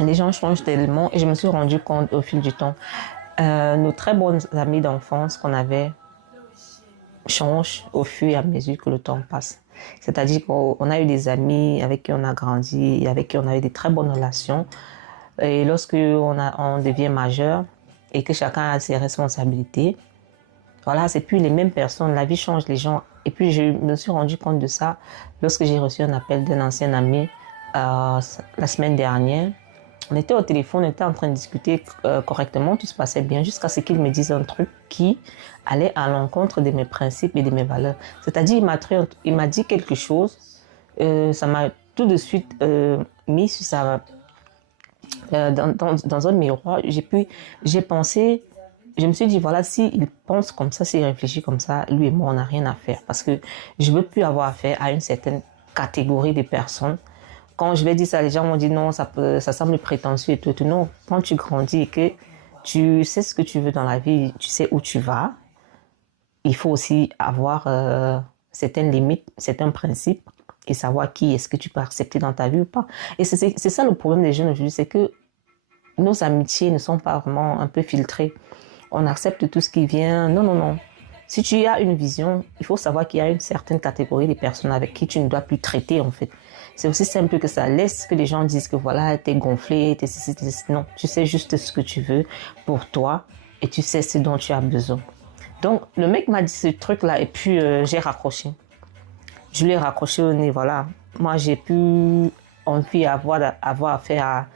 Les gens changent tellement et je me suis rendu compte au fil du temps. Nos très bonnes amies d'enfance qu'on avait changent au fur et à mesure que le temps passe. C'est-à-dire qu'on a eu des amis avec qui on a grandi et avec qui on avait des très bonnes relations. Et lorsque on devient majeur et que chacun a ses responsabilités, voilà, c'est plus les mêmes personnes. La vie change les gens. Et puis je me suis rendu compte de ça lorsque j'ai reçu un appel d'un ancien ami la semaine dernière. On était au téléphone, on était en train de discuter correctement, tout se passait bien, jusqu'à ce qu'il me dise un truc qui allait à l'encontre de mes principes et de mes valeurs. C'est-à-dire, il m'a dit quelque chose, ça m'a tout de suite mis sur dans un miroir. J'ai pensé, je me suis dit, voilà, s'il pense comme ça, s'il réfléchit comme ça, lui et moi, on n'a rien à faire. Parce que je ne veux plus avoir affaire à une certaine catégorie de personnes. Quand je vais dire ça, les gens m'ont dit non, ça semble prétentieux et tout. Non, quand tu grandis et que tu sais ce que tu veux dans la vie, tu sais où tu vas, il faut aussi avoir certaines limites, certains principes et savoir qui est-ce que tu peux accepter dans ta vie ou pas. Et c'est ça le problème des jeunes aujourd'hui, c'est que nos amitiés ne sont pas vraiment un peu filtrées. On accepte tout ce qui vient. Non, non, non. Si tu as une vision, il faut savoir qu'il y a une certaine catégorie de personnes avec qui tu ne dois plus traiter en fait. C'est aussi simple que ça. Laisse que les gens disent que voilà, t'es gonflé, t'es ceci, t'es ceci. Non, tu sais juste ce que tu veux pour toi et tu sais ce dont tu as besoin. Donc, le mec m'a dit ce truc-là et puis j'ai raccroché. Je lui ai raccroché au nez, voilà. Moi, j'ai plus envie avoir affaire à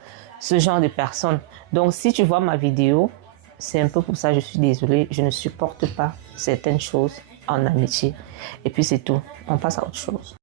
ce genre de personnes. Donc, si tu vois ma vidéo, c'est un peu pour ça, je suis désolée, je ne supporte pas certaines choses en amitié. Et puis c'est tout, on passe à autre chose.